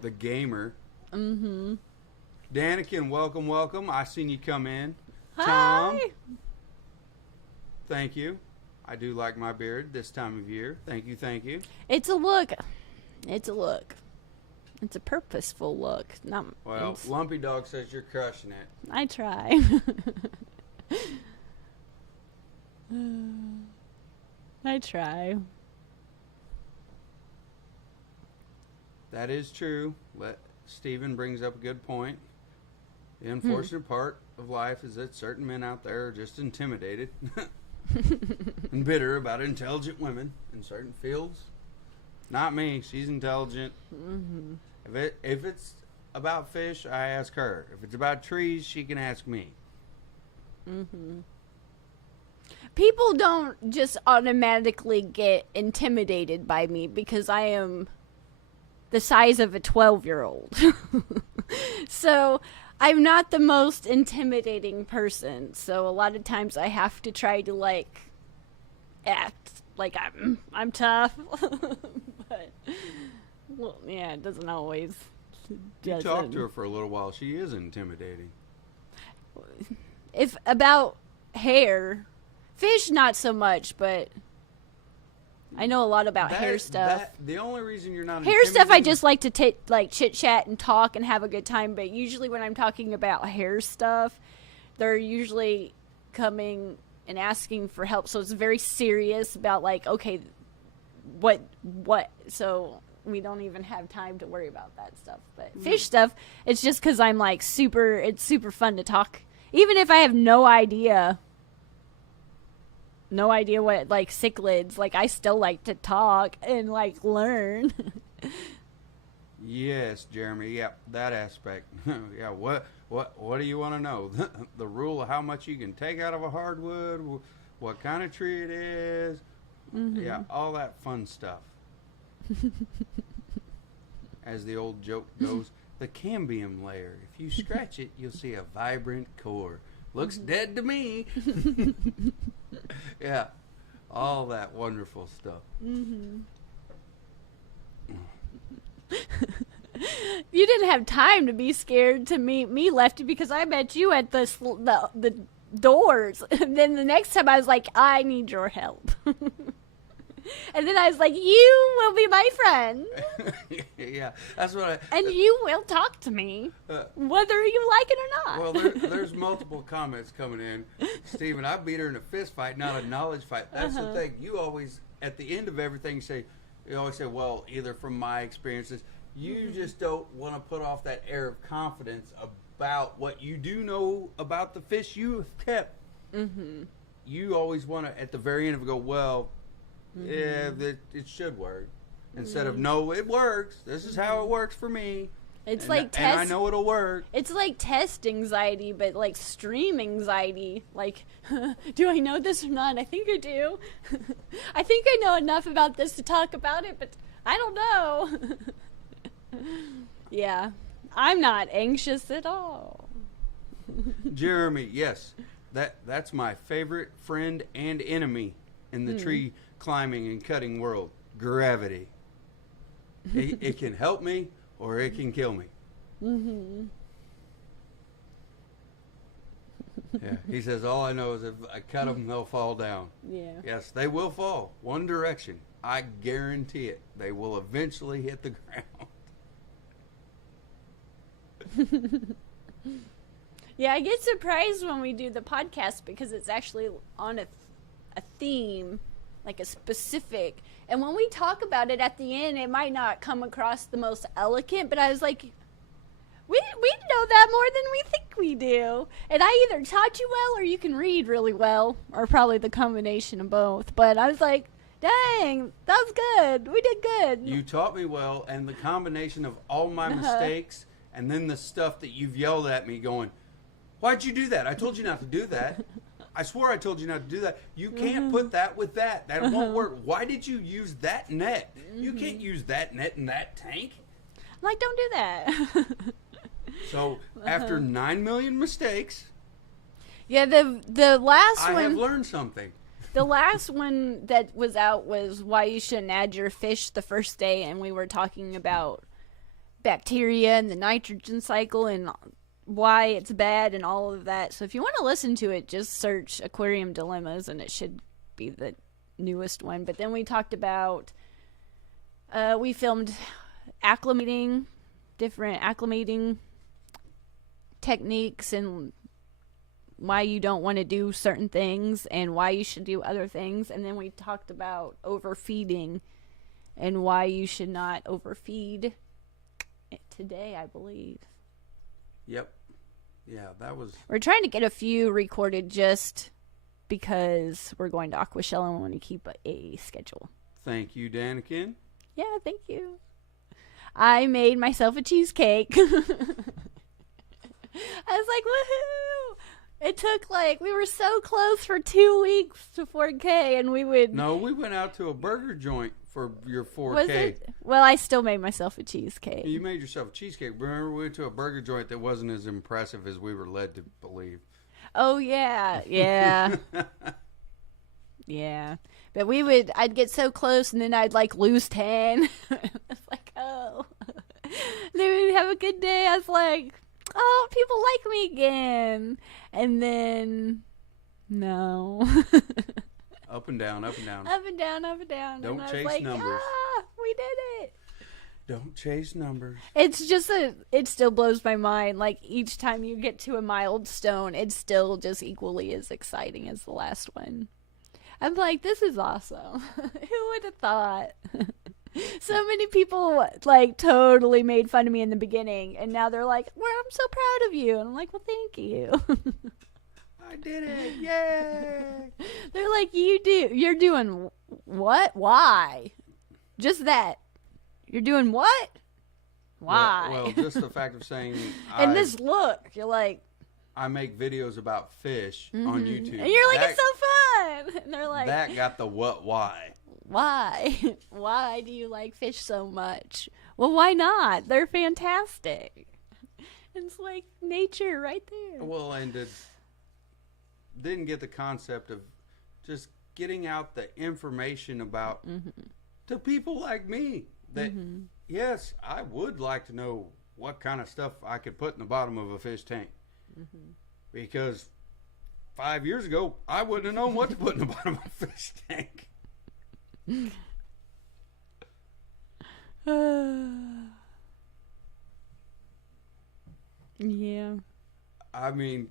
The gamer. Mm-hmm. Danikin, welcome, welcome. I seen you come in. Hi. Tom, thank you. I do like my beard this time of year. Thank you, thank you. It's a look. It's a look. It's a purposeful look. Well, Lumpy Dog says you're crushing it. I try. I try. That is true. Stephen brings up a good point. The unfortunate part of life is that certain men out there are just intimidated and bitter about intelligent women in certain fields. Not me. She's intelligent. Mm-hmm. If it's about fish, I ask her. If it's about trees, she can ask me. Mm-hmm. People don't just automatically get intimidated by me because I am the size of a 12-year-old. So I'm not the most intimidating person. So a lot of times I have to try to like act like I'm tough. But well, yeah, it doesn't always. You talk to her for a little while. She is intimidating. If about hair, fish not so much, but I know a lot about hair stuff. The only reason you're not hair stuff, I just like to like chit chat and talk and have a good time. But usually, when I'm talking about hair stuff, they're usually coming and asking for help. So it's very serious about like, okay, what? So we don't even have time to worry about that stuff. But fish stuff, it's just because I'm like it's super fun to talk. Even if I have no idea what like cichlids, like I still like to talk and like learn. Yes, Jeremy. Yeah, that aspect. Yeah, what do you want to know? The rule of how much you can take out of a hardwood, what kind of tree it is. Mm-hmm. Yeah, all that fun stuff. As the old joke goes, the cambium layer. If you scratch it, you'll see a vibrant core. Looks dead to me. Yeah, all that wonderful stuff. Mm-hmm. You didn't have time to be scared to meet me, Lefty, because I met you at the doors. And then the next time I was like, I need your help. And then I was like, you will be my friend. Yeah, that's what and you will talk to me, whether you like it or not. Well, there's multiple comments coming in. Stephen, I beat her in a fist fight, not a knowledge fight. That's the thing. You always, at the end of everything, you always say, well, either from my experiences, you just don't want to put off that air of confidence about what you do know about the fish you have kept. Mm-hmm. You always want to, at the very end, go, well, yeah, it should work. Instead of, no, it works. This is how it works for me. It's and I know it'll work. It's like test anxiety, but like stream anxiety. Like, do I know this or not? I think I do. I think I know enough about this to talk about it, but I don't know. Yeah, I'm not anxious at all. Jeremy, yes, that's my favorite friend and enemy in the tree climbing and cutting world. Gravity. It can help me or it can kill me. Mm-hmm. Yeah, he says all I know is if I cut them, they'll fall down. Yeah. Yes, they will fall one direction. I guarantee it. They will eventually hit the ground. Yeah, I get surprised when we do the podcast because it's actually on a theme, like a specific. And when we talk about it at the end, it might not come across the most eloquent, but I was like, We know that more than we think we do. And I either taught you well or you can read really well, or probably the combination of both. But I was like, dang, that was good. We did good. You taught me well, and the combination of all my mistakes and then the stuff that you've yelled at me going, why'd you do that? I told you not to do that. I swore I told you not to do that. You can't put that with that. That won't work. Why did you use that net? You can't use that net in that tank. I'm like, don't do that. So, after 9 million mistakes, yeah, the last I one... have learned something. The last one that was out was why you shouldn't add your fish the first day, and we were talking about bacteria and the nitrogen cycle and why it's bad and all of that. So if you want to listen to it, just search Aquarium Dilemmas, and it should be the newest one. But then we talked about, we filmed different acclimating techniques and why you don't want to do certain things and why you should do other things. And then we talked about overfeeding and why you should not overfeed today, I believe. Yep. Yeah, that was... We're trying to get a few recorded just because we're going to Aquashell and we want to keep a schedule. Thank you, Danikin. Yeah, thank you. I made myself a cheesecake. I was like, woohoo! It took we were so close for 2 weeks to 4K, and we would... No, we went out to a burger joint for your 4K. Was it? Well, I still made myself a cheesecake. You made yourself a cheesecake. Remember, we went to a burger joint that wasn't as impressive as we were led to believe. Oh, yeah. Yeah. Yeah. But I'd get so close, and then I'd, lose 10. It's like, oh. Then we'd have a good day. I was like... oh, people like me again. And then, no. Up and down, up and down. Up and down, up and down. Don't and chase numbers. We did it. Don't chase numbers. It's just it still blows my mind. Each time you get to a milestone, it's still just equally as exciting as the last one. I'm like, this is awesome. Who would have thought? So many people totally made fun of me in the beginning, and now they're like, well, I'm so proud of you. And I'm like, well, thank you. I did it. Yay. They're like, you're doing what? Why? Just that. You're doing what? Why? Well, just the fact of saying and this look, you're like, I make videos about fish on YouTube. And you're like, it's so fun. And they're like, that got the why. Why? Why do you like fish so much? Well, why not? They're fantastic. It's like nature right there. Well, and didn't get the concept of just getting out the information about to people like me that, yes, I would like to know what kind of stuff I could put in the bottom of a fish tank. Because 5 years ago, I wouldn't have known what to put in the bottom of a fish tank. Yeah. I mean,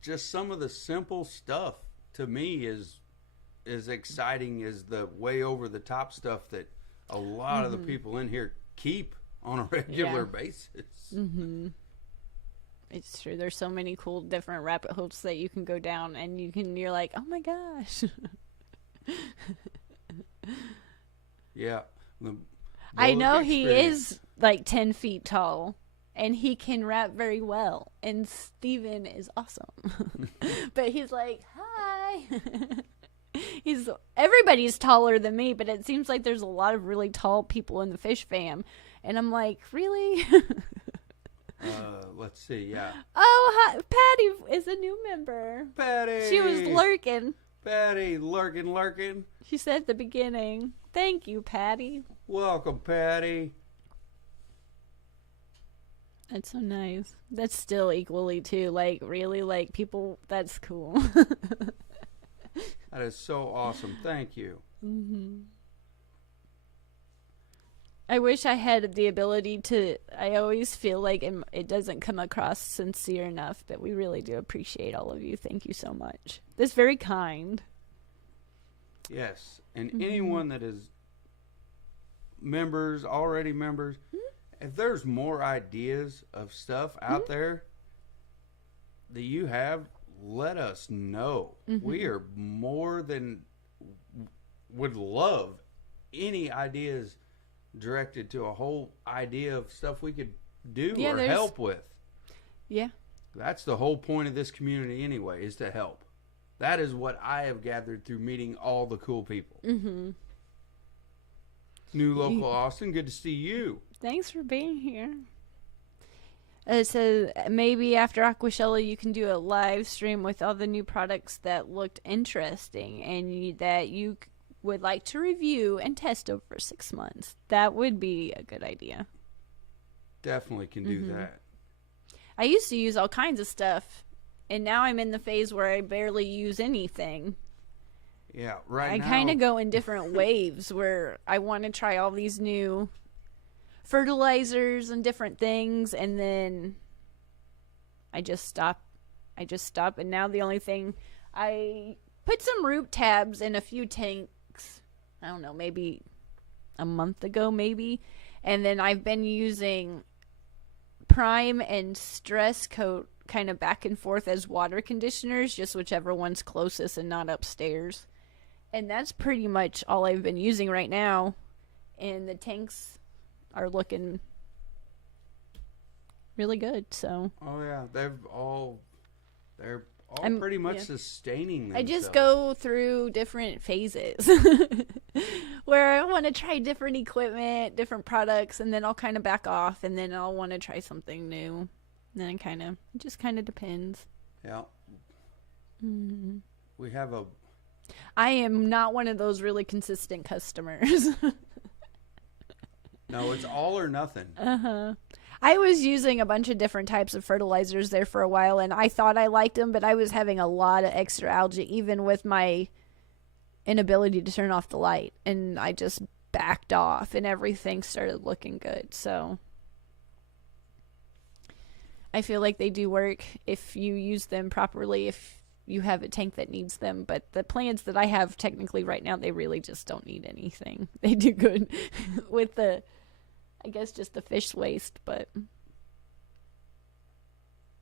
just some of the simple stuff to me is exciting as the way over the top stuff that a lot of the people in here keep on a regular basis. It's true. There's so many cool different rabbit holes that you can go down, and you're like, oh my gosh. Yeah. I know he is 10 feet tall, and he can rap very well, and Steven is awesome. But he's like, hi. Everybody's taller than me, but it seems like there's a lot of really tall people in the fish fam, and I'm like, really? Let's see, yeah. Oh, hi. Patty is a new member. Patty! She was lurking. Patty, lurking. She said at the beginning, thank you, Patty. Welcome, Patty. That's so nice. That's still equally, too. Really, people, that's cool. That is so awesome. Thank you. I wish I had the ability to... I always feel like it doesn't come across sincere enough, but we really do appreciate all of you. Thank you so much. That's very kind. Yes. And anyone that is already members, if there's more ideas of stuff out there that you have, let us know. We are more than would love any ideas directed to a whole idea of stuff we could do or help with. Yeah. That's the whole point of this community anyway, is to help. That is what I have gathered through meeting all the cool people. New local Austin, good to see you. Thanks for being here. So maybe after Aquashella you can do a live stream with all the new products that looked interesting and that you would like to review and test over 6 months. That would be a good idea. Definitely can do that. I used to use all kinds of stuff, and now I'm in the phase where I barely use anything. Yeah, right now. I kind of go in different waves where I want to try all these new fertilizers and different things, and then I just stop, and now the only thing, I put some root tabs in a few tanks, I don't know, maybe a month ago maybe, and then I've been using Prime and Stress Coat kind of back and forth as water conditioners, just whichever one's closest and not upstairs, and that's pretty much all I've been using right now, and the tanks are looking really good. So they're all pretty much sustaining themselves. I just go through different phases where I want to try different equipment, different products, and then I'll kind of back off, and then I'll want to try something new, and then it just kind of depends. We have I am not one of those really consistent customers. No, it's all or nothing. I was using a bunch of different types of fertilizers there for a while, and I thought I liked them, but I was having a lot of extra algae, even with my inability to turn off the light, and I just backed off, and everything started looking good. So I feel like they do work if you use them properly, if you have a tank that needs them, but the plants that I have technically right now, they really just don't need anything. They do good with I guess just the fish waste, but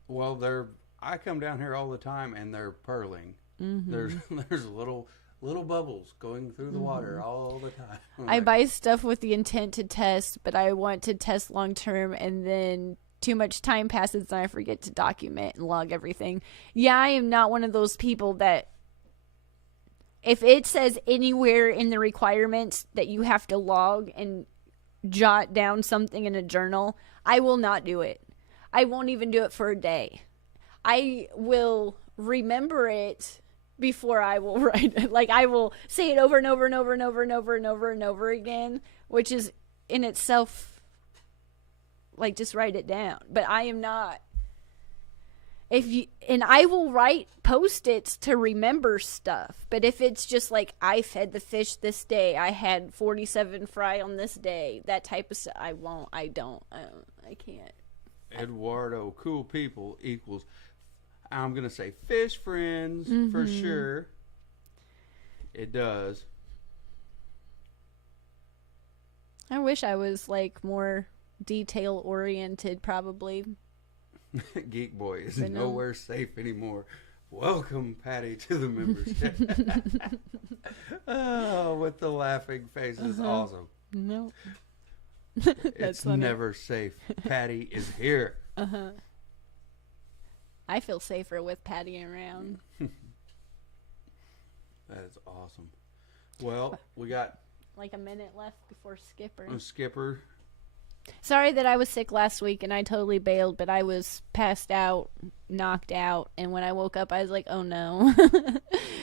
I come down here all the time and they're purling. There's little bubbles going through the water all the time. I buy stuff with the intent to test, but I want to test long term, and then too much time passes and I forget to document and log everything. Yeah, I am not one of those people that if it says anywhere in the requirements that you have to log and jot down something in a journal, I will not do it. I won't even do it for a day. I will remember it before I will write it. Like, I will say it over and over and over and over and over and over and over again, which is in itself, like, just write it down. But I am not. And I will write Post-its to remember stuff. But if it's just like, I fed the fish this day, I had 47 fry on this day, that type of stuff, I won't. I can't. Eduardo, cool people equals, I'm going to say fish friends for sure. It does. I wish I was like more detail oriented, probably. Geek Boy is nowhere safe anymore. Welcome, Patty, to the membership. Oh, with the laughing face is awesome. No. It's never safe. Patty is here. I feel safer with Patty around. That is awesome. Well, we got like a minute left before Skipper. Skipper. Sorry that I was sick last week and I totally bailed, but I was passed out, knocked out, and when I woke up I was like, oh no.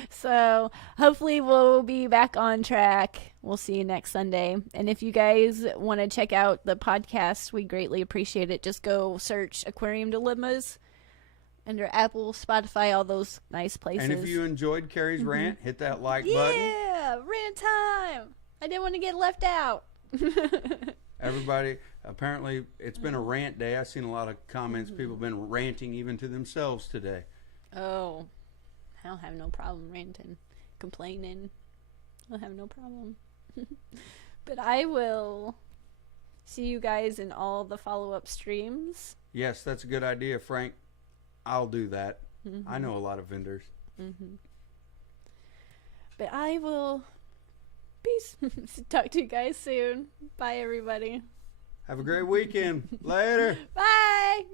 So hopefully we'll be back on track. We'll see you next Sunday. And if you guys want to check out the podcast, we greatly appreciate it. Just go search Aquarium Dilemmas under Apple, Spotify, all those nice places. And if you enjoyed Kerri's rant, hit that like button. Yeah, rant time. I didn't want to get left out. Everybody, apparently it's been a rant day. I've seen a lot of comments. People have been ranting even to themselves today. Oh, I don't have no problem ranting, complaining. I have no problem. But I will see you guys in all the follow-up streams. Yes, that's a good idea, Frank. I'll do that. I know a lot of vendors. But I will peace. Talk to you guys soon. Bye, everybody. Have a great weekend. Later. Bye.